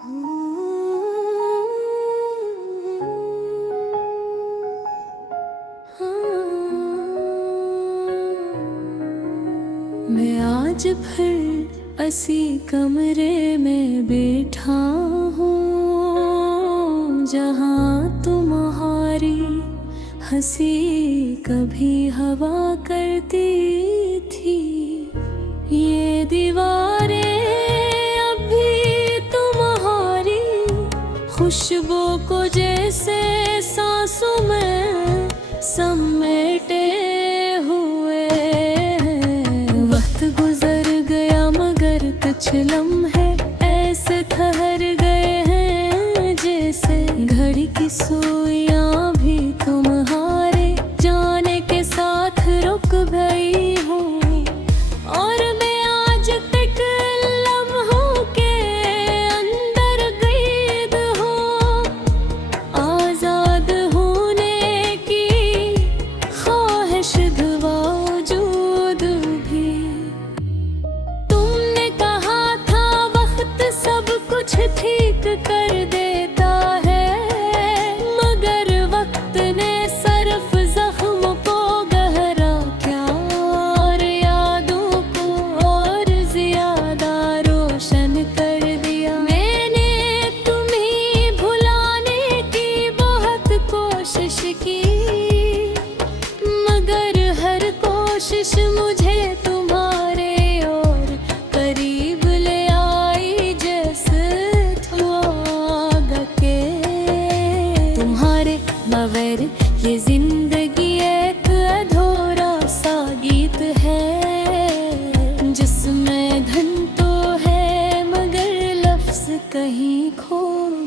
मैं आज फिर असी कमरे में बैठा हूँ, जहाँ तुम्हारी हंसी कभी हवा करती थी। ये दीवारें अब भी तुम्हारी खुशबू को जैसे सांसों में समेटे हुए हैं। वक्त गुजर गया मगर कुछ लम्हे ऐसे ठहर गए हैं, जैसे घड़ी की सुइयां भी तुम्हारे जाने के साथ रुक गई हूँ। और मैं आज तक लम्हों के अंदर कैद हूँ, आजाद होने की ख्वाहिश बावजूद भी। तुमने कहा था वक्त सब कुछ ठीक कर देता है, मगर वक्त ने सिर्फ जख्म को गहरा क्या और यादों को और ज्यादा रोशन कर दिया। मैंने तुम्हें भुलाने की बहुत कोशिश की, मगर हर कोशिश मुझे तुम्हारे और करीब ले आई, जैसे के तुम्हारे बगैर ये जिंदगी एक अधूरा सा गीत है, जिसमें धन तो है मगर लफ्ज कहीं खो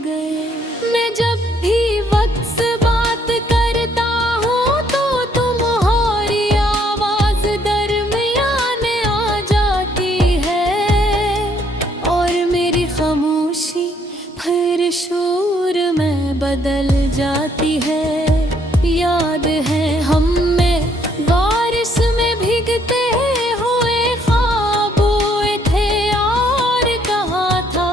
गए। मैं जब भी वक्त से बात करता हूँ तो तुम्हारी आवाज दरमियान आ जाती है, और मेरी खामोशी फिर शोर में बदल जाती है। याद है हम में बारिश में भीगते हुए ख्वाब हुए थे, और कहा था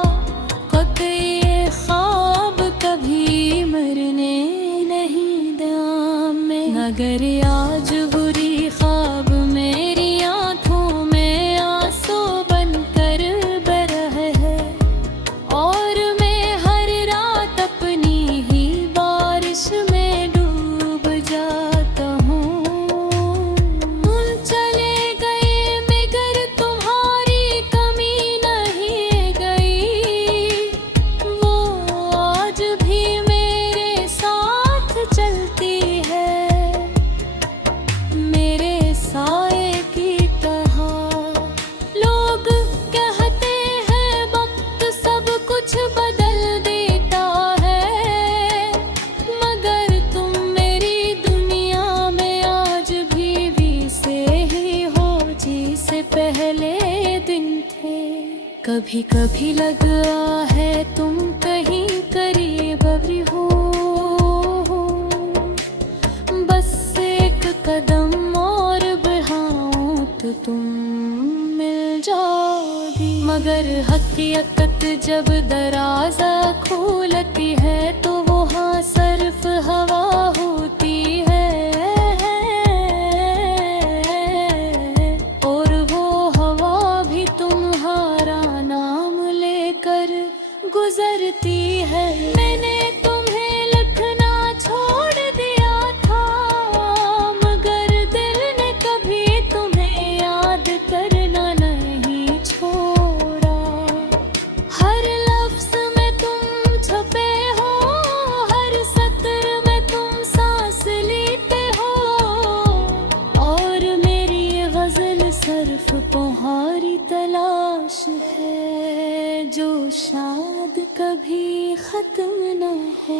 खुद ये ख्वाब कभी मरने नहीं दिया मैं। मगर आज बुरी ख्वाब मेरी आंखों में आंसू बनकर बह रहे हैं, और मैं हर रात अपनी ही बारिश में डूब जाता हूँ। तुम चले गए मगर तुम्हारी कमी नहीं गई, वो आज भी मेरे साथ चलती है, मेरे साए की तरह। लोग कहते हैं वक्त सब कुछ बदल देता है, मगर तुम मेरी दुनिया में आज भी से ही हो जैसे पहले दिन थे। कभी कभी लगा है तुम कहीं करीब भी हो, बस एक कदम और बढ़ाऊं तो तुम मिल जाओगी। मगर हकीकत जब दराजा खोलती है तो वहाँ सिर्फ हवा होती है, और वो हवा भी तुम्हारा नाम लेकर गुजरती है। मैंने तुम्हें लिखना छोड़ दिया था, मगर दिल ने कभी तुम्हें याद करना नहीं छोड़ा। हर लफ्ज में तुम छुपे हो, हर सत्र में तुम सांस लेते हो, और मेरी ये गजल सिर्फ तुम्हारी तलाश है, जो शायद कभी खत्म न हो।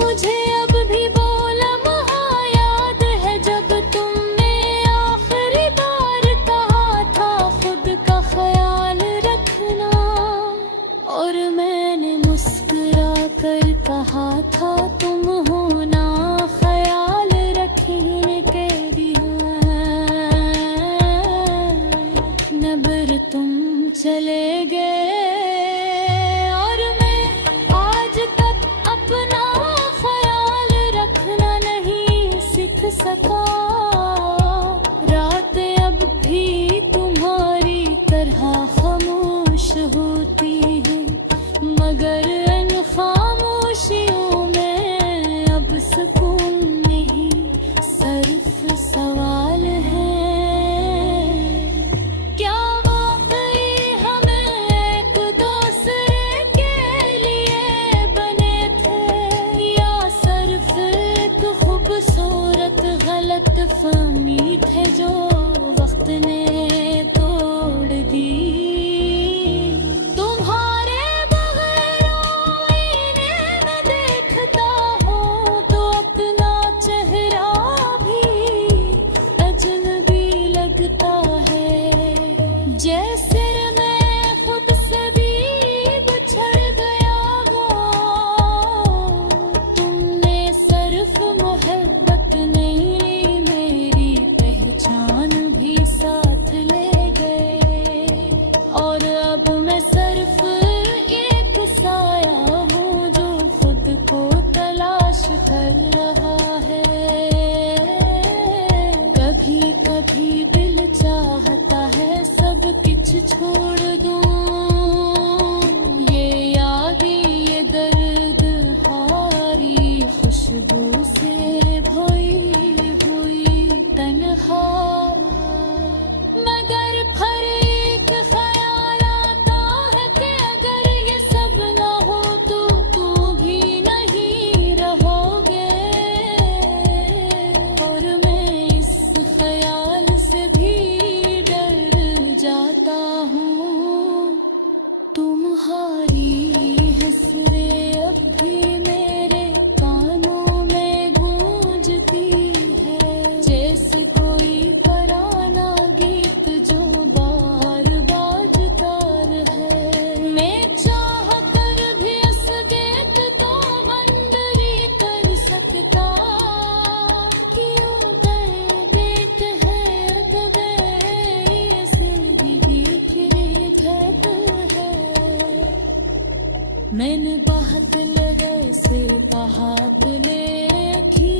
मुझे अब भी वो लम्हा याद है जब तुमने आखिरी बार कहा था खुद का ख्याल रखना, और मैंने मुस्कुरा कर कहा था तुम होना ख्याल रखने के दिया। नबर तुम चले गए और छोड़ दूं, ये यादें ये दर्द हारी खुशबू से भोई हुई तन्हा, मगर फिर एक ख्याल आता है कि अगर ये सब ना हो तो तू भी नहीं रहोगे, और मैं इस ख्याल से भी डर जाता हूँ। तुम्हारी हसरें अब भी मेरे कानों में गूंजती है, जैसे कोई पुराना गीत जो बार बाजता रहे। मैं चाह कर भी इस गीत को बंदरी कर सकता, क्यों गए गीत है अब गए, ये जिंदगी की घट है। मैंने बहुत लगे से बात लेखी